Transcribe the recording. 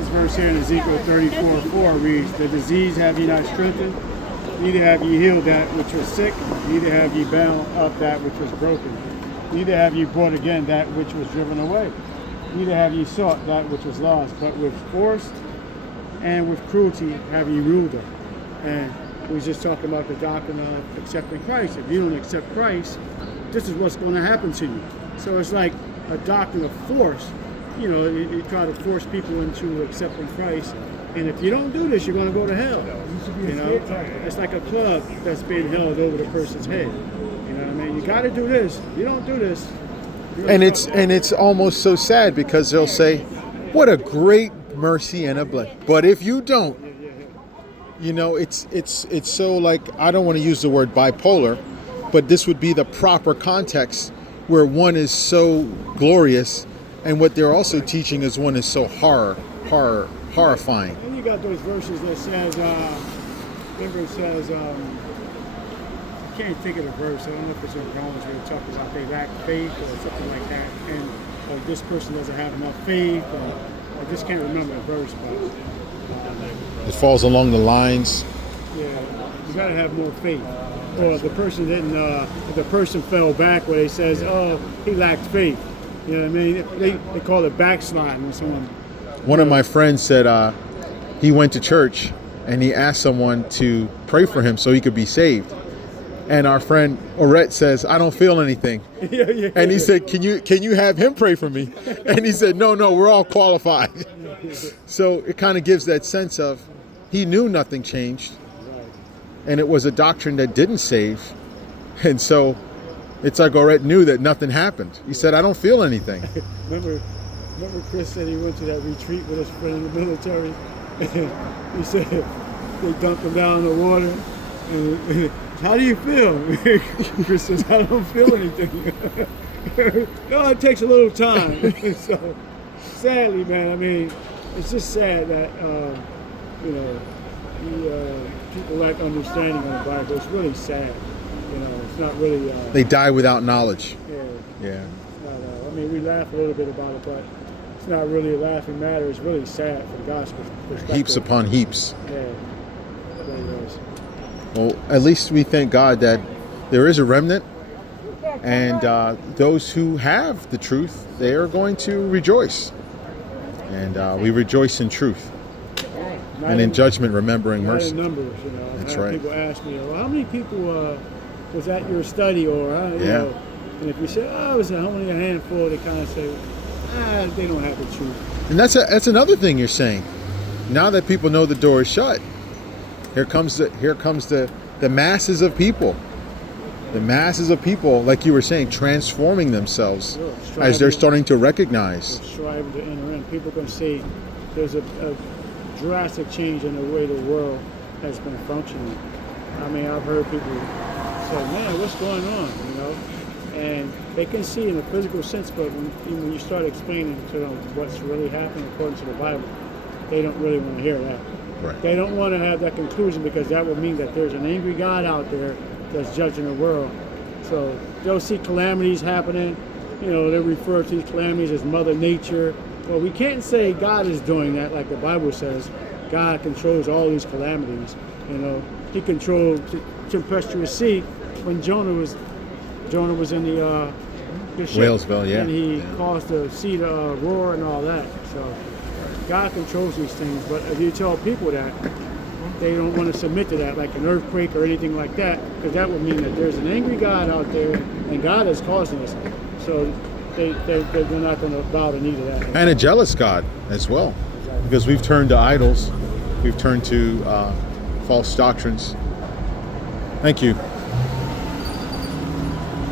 This verse here in Ezekiel 34:4 reads, "The disease have ye not strengthened, neither have ye healed that which was sick, neither have ye bound up that which was broken, neither have ye brought again that which was driven away, neither have ye sought that which was lost, but with force and with cruelty have ye ruled them." And we was just talking about the doctrine of accepting Christ. If you don't accept Christ, this is what's going to happen to you. So it's like a doctrine of force. You know, you try to force people into accepting Christ, and if you don't do this, you're going to go to hell. You know, it's like a club that's being held over the person's head. You know what I mean? You got to do this. If you don't do this, and it's almost so sad because they'll say, "What a great mercy and a blessing," but if you don't, you know, it's so, like, I don't want to use the word bipolar, but this would be the proper context where one is so glorious, and what they're also teaching is one is so horrifying. And you got those verses that says, remember it says, I can't think of the verse. I don't know if it's in Romans where it talks about they lack faith or something like that, and this person doesn't have enough faith. I just can't remember the verse, but it falls along the lines. Yeah, you got to have more faith. Or the person didn't. If the person fell back, where they says, "Oh, he lacked faith." You know what I mean? They call it backsliding when someone. One of my friends said he went to church and he asked someone to pray for him so he could be saved. And our friend Orette says, "I don't feel anything." And he said, "Can you have him pray for me?" And he said, No, we're all qualified. So it kind of gives that sense of he knew nothing changed, and it was a doctrine that didn't save. And so it's like Orette knew that nothing happened. He said, "I don't feel anything." Remember Chris said he went to that retreat with his friend in the military. He said they dumped him down in the water. And, "How do you feel?" Chris says, "I don't feel anything." No, it takes a little time. So sadly, man, I mean, it's just sad that you know, people lack understanding on the Bible. It's really sad. You know, it's not really. They die without knowledge. Yeah. Not, I mean, we laugh a little bit about it, but it's not really a laughing matter. It's really sad for the gospel perspective. Heaps upon heaps. Yeah, it really is. Well, at least we thank God that there is a remnant, and those who have the truth, they are going to rejoice. And we rejoice in truth. And in judgment, remembering mercy. Numbers, you know. That's right. People ask me, "Well, how many people was at your study?" Or, you know, and if you say, "Oh, it was only a handful," they kind of say, they don't have the truth. And that's another thing you're saying. Now that people know the door is shut, here comes the masses of people. The masses of people, like you were saying, transforming themselves as they're starting to recognize. Striving to enter in. People can see there's a drastic change in the way the world has been functioning. I mean, I've heard people say, "Man, what's going on?" You know, and they can see in a physical sense, but when you start explaining to them what's really happening according to the Bible, they don't really want to hear that. Right. They don't want to have that conclusion because that would mean that there's an angry God out there that's judging the world. So they'll see calamities happening. You know, they refer to these calamities as Mother Nature. Well, we can't say God is doing that like the Bible says. God controls all these calamities. You know, He controlled tempestuous sea when Jonah was in the ship. Whalesville, yeah. And he caused the sea to roar and all that. So God controls these things. But if you tell people that, they don't want to submit to that, like an earthquake or anything like that, because that would mean that there's an angry God out there, and God is causing this. So they're not going to bow the knee to that. And a jealous God as well, because we've turned to idols, we've turned to false doctrines. Thank you.